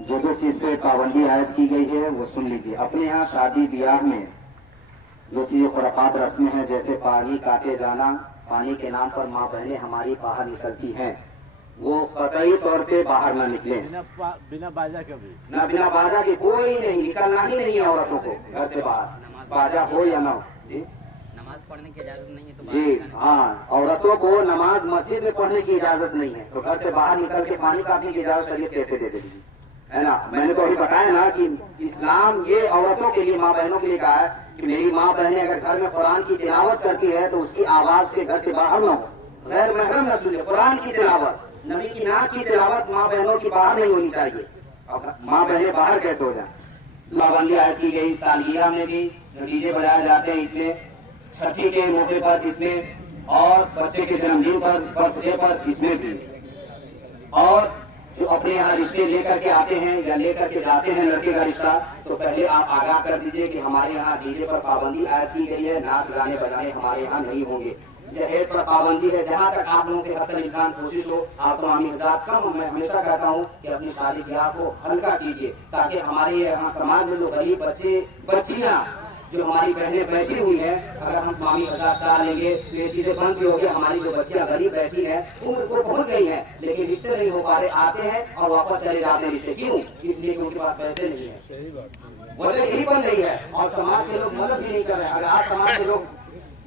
जो जो चीज पे पाबंदी आयद की गई है वो सुन लीजिए। अपने यहाँ शादी ब्याह में जो चीजें खुराफात रस्में हैं, जैसे पानी काटे जाना, पानी के नाम पर माँ बहनें हमारी बाहर निकलती हैं, वो कतई तौर पे बाहर न निकले। बिना बाजा के भी ना बिना बाजा के कोई नहीं निकलना ही नहीं है औरतों को घर से बाहर, बाजा हो या ना हो। जी नमाज पढ़ने की इजाजत नहीं है तो जी हाँ, औरतों को नमाज मस्जिद में पढ़ने की इजाजत नहीं है, तो घर से बाहर निकल के पानी काटने की इजाजत शरीयत कैसे दे देगी, है ना। मैंने तो अभी बताया ना कि इस्लाम ये औरतों के लिए, माँ बहनों के लिए कहा है कि मेरी माँ बहनें अगर घर में कुरान की तिलावत करती है तो उसकी आवाज के घर से बाहर न हो, गैर महरम न सुने। कुरान की तिलावत, नबी की नात की तिलावत माँ बहनों की बाहर नहीं होनी चाहिए। अब माँ बहनें बाहर कैसे हो जाए। पाबंदी आयद की गई। सालगिरह में भी डीजे बजाए जाते हैं इसमें, छठी के मौके पर इसमें, और बच्चे के जन्मदिन पर, बर्थडे पर इसमें भी। और जो अपने यहाँ रिश्ते लेकर के आते हैं या लेकर के जाते हैं लड़के का रिश्ता, तो पहले आप आगाह कर दीजिए कि हमारे यहाँ डीजे पर पाबंदी आयद की गई है, नाच गाने बजाने हमारे यहाँ नहीं होंगे। जहेज पर पाबंदी है। जहाँ तक आप लोगों से हद तक इम्कान कोशिश हो, आप तमामी हजार कम, मैं हमेशा कहता हूँ कि अपनी शादी ब्याह को हल्का कीजिए, ताकि हमारे यहाँ समाज में जो गरीब बच्चे बच्चियाँ जो हमारी बहनें बैठी हुई हैं, अगर हम तमामी हजार चाह लेंगे तो ये चीजें बंद भी होगी। हमारी जो बच्चियां गरीब बैठी हैं उम्र को पहुंच गई हैं, लेकिन रिश्ते नहीं हो पा रहे, आते हैं और वापस चले जाते हैं रिश्ते। क्यों? इसलिए कि उनके पास पैसे नहीं है। वजह यही बन रही है, और समाज के लोग मदद भी नहीं कर रहे हैं। अगर आज समाज के लोग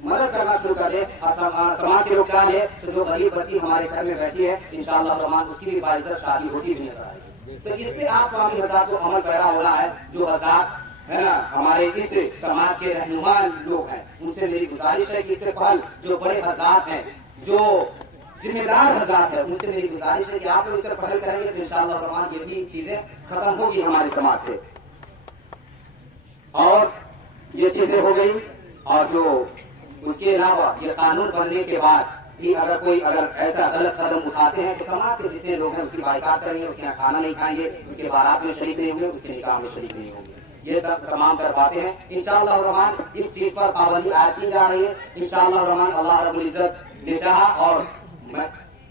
मदद करना शुरू कर दे और समाज के लोग चाह ले, तो जो गरीब बच्ची हमारे घर में बैठी है इंशाअल्लाह रहमान उसकी भी बाइज्जत शादी होती भी नजर आएगी। तो इस पे आप तमामी हजार को अमल पैदा होना है। जो हजार है ना हमारे इस समाज के रहनुमा लोग हैं, उनसे मेरी गुजारिश है कि इसके पहल जो बड़े हजरात हैं, जो जिम्मेदार हजरात हैं, उनसे मेरी गुजारिश है कि आप लोग इस पर पहल करेंगे तो इंशाअल्लाह रहमान ये भी चीजें खत्म होगी हमारे समाज से। और ये चीजें हो गई, और जो उसके अलावा ये कानून बनने के बाद भी अगर कोई ऐसा गलत कदम उठाते हैं तो समाज के जितने लोग हैं उसकी बाइकाट करेंगे, उसके यहाँ खाना नहीं खाएंगे, उसके बारात में शरीक नहीं होंगे, उसके निकाह में शरीक नहीं होंगे। ये तमाम कर पाते हैं। इंशाअल्लाह रहमान इस चीज पर पाबंदी आयद की जा रही है। इंशाअल्लाह रहमान अल्लाह रब्बुल इज्जत ने चाहा, और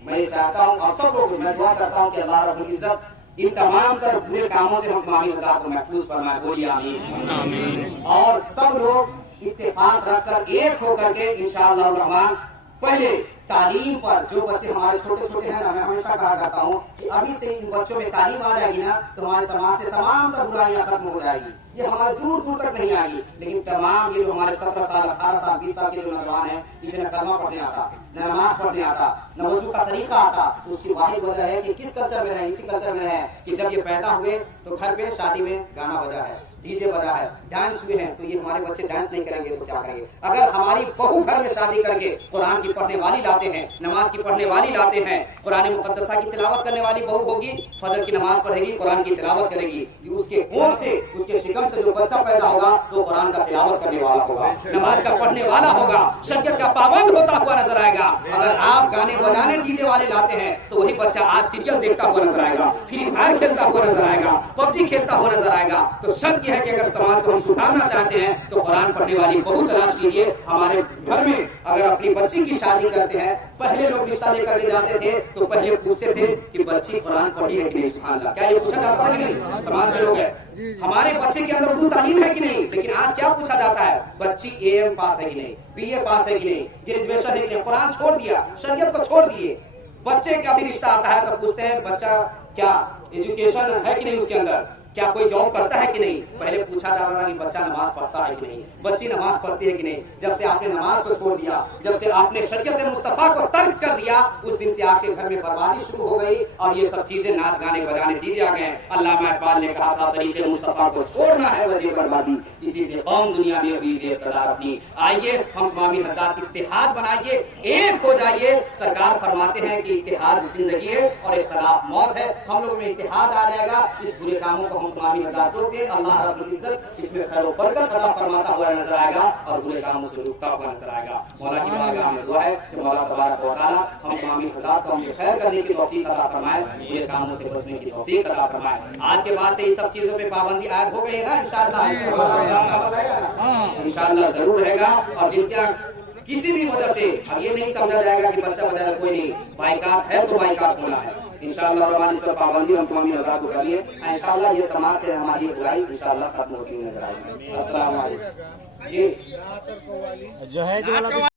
मैं चाहता हूँ और सब लोग मैं दुआ करता हूँ कि अल्लाह रब्बुल इज्जत इन तमाम कर बुरे कामों से हम तमामी हजार को महफूज फरमाए। बोलिए आमीन। और सब लोग इत्तेफाक रखकर एक होकर के इंशाअल्लाह रहमान पहले तालीम पर, जो बच्चे हमारे छोटे छोटे हैं ना, मैं हमेशा कहा करता हूँ कि अभी से इन बच्चों में तालीम आ जाएगी ना तो हमारे समाज से तमाम तर बुराइयां खत्म हो जाएगी। ये हमारे दूर दूर तक नहीं आएगी, लेकिन तमाम ये जो हमारे 17 साल 18 साल 20 साल के जो नौजवान हैं, जिसे न कलमा पढ़ने आता, न नमाज पढ़ने आता, न वजू का तरीका आता, तो उसकी वाहिद वजह है कि किस कल्चर में है। इसी कल्चर में है कि जब ये पैदा हुए तो घर पे शादी में गाना बजा है, डीजे बजा है, डांस हुए हैं, तो ये हमारे बच्चे डांस नहीं करेंगे तो क्या करेंगे। अगर हमारी बहू घर में शादी करके कुरान की पढ़ने वाली लाते हैं, नमाज की पढ़ने वाली लाते हैं, कुरान मुकद्दसा की तिलावत करने वाली बहू होगी, फजर की नमाज पढ़ेगी, कुरान की तिलावत करेगी, उसके कोख से, उसके शिकम से जो बच्चा पैदा होगा तो कुरान का तिलावत करने वाला होगा, नमाज का पढ़ने वाला होगा, शरीयत का पाबंद होता हुआ नजर आएगा। अगर आप गाने बजाने डीजे वाले लाते हैं तो वही बच्चा आज सीरियल देखता हुआ नजर आएगा, फ्री फायर खेलता हुआ नजर आएगा, पबजी खेलता हुआ नजर आएगा। तो शर्त यह है कि अगर समाज को हम सुधारना चाहते हैं तो कुरान पढ़ने वाली बहू तलाश कीजिए। हमारे घर में अगर अपनी बच्ची की शादी करते हैं, पहले लोग रिश्ता लेकर के जाते थे तो पहले पूछते थे कि बच्ची कुरान पढ़ी है कि नहीं, सुभान अल्लाह, क्या ये पूछा जाता है कि नहीं? समाज के लोग है, हमारे बच्चे के अंदर उर्दू तालीम है कि नहीं, लेकिन आज क्या पूछा जाता है, बच्ची AM पास है कि नहीं, BA पास है कि नहीं, ग्रेजुएशन है कि नहीं। कुरान छोड़ दिया, शरीयत को छोड़ दिए। बच्चे का भी रिश्ता आता है तो पूछते हैं बच्चा क्या एजुकेशन है कि नहीं, उसके अंदर क्या कोई जॉब करता है कि नहीं। पहले पूछा जाता था कि बच्चा नमाज पढ़ता है कि नहीं, बच्ची नमाज पढ़ती है कि नहीं। जब से आपने नमाज को छोड़ दिया, जब से आपने शरीयत मुस्तफा को तर्क कर दिया, उस दिन से आपके घर में बर्बादी शुरू हो गई और ये सब चीजें नाच गाने बजाने डीजे आ गए। अल्लामा इकबाल ने कहा था तरीके मुस्तफा को छोड़ना है वजह बर्बादी, इसी से कौम दुनिया में हुई इक़्तिदार अपनी। आइए हम तमामी हज़रात इत्तेहाद बनाइए, एक हो जाइए। सरकार फरमाते हैं कि इत्तेहाद जिंदगी है और इख्तिलाफ मौत है। हम लोगों में इत्तेहाद आ जाएगा, इस बुरे कामों को तमामी हज़रातों के अल्लाह रब्बुल इज्जत इसमें खैर बरकत अता फरमाता हुआ नजर आएगा और बुरे कामों से रुकता हुआ नजर आएगा। मौला की बारगाह में दुआ है कि मौला तबारक व तआला हम तमामी हज़रात को हमें खैर करने की तौफीक अता फरमाए, बुरे कामों से बचने की तौफीक अता फरमाए। आज के बाद से ये सब चीजों पे पाबंदी आयद हो गई है ना, इंशाअल्लाह इंशाअल्लाह जरूर रहेगा। और जिनका किसी भी वजह से अब ये नहीं समझा जाएगा कि बच्चा बजाना कोई नहीं, बाइकाट है तो बाइकाट होना है। इंशाअल्लाह रब्बानी इस पर पाबंदी हम तमाम नजर को करिए। इंशाअल्लाह ये समाज से हमारी बुराई इंशाअल्लाह खत्म होती हुई नजर आएगी। अस्सलाम वालेकुम जी। जो है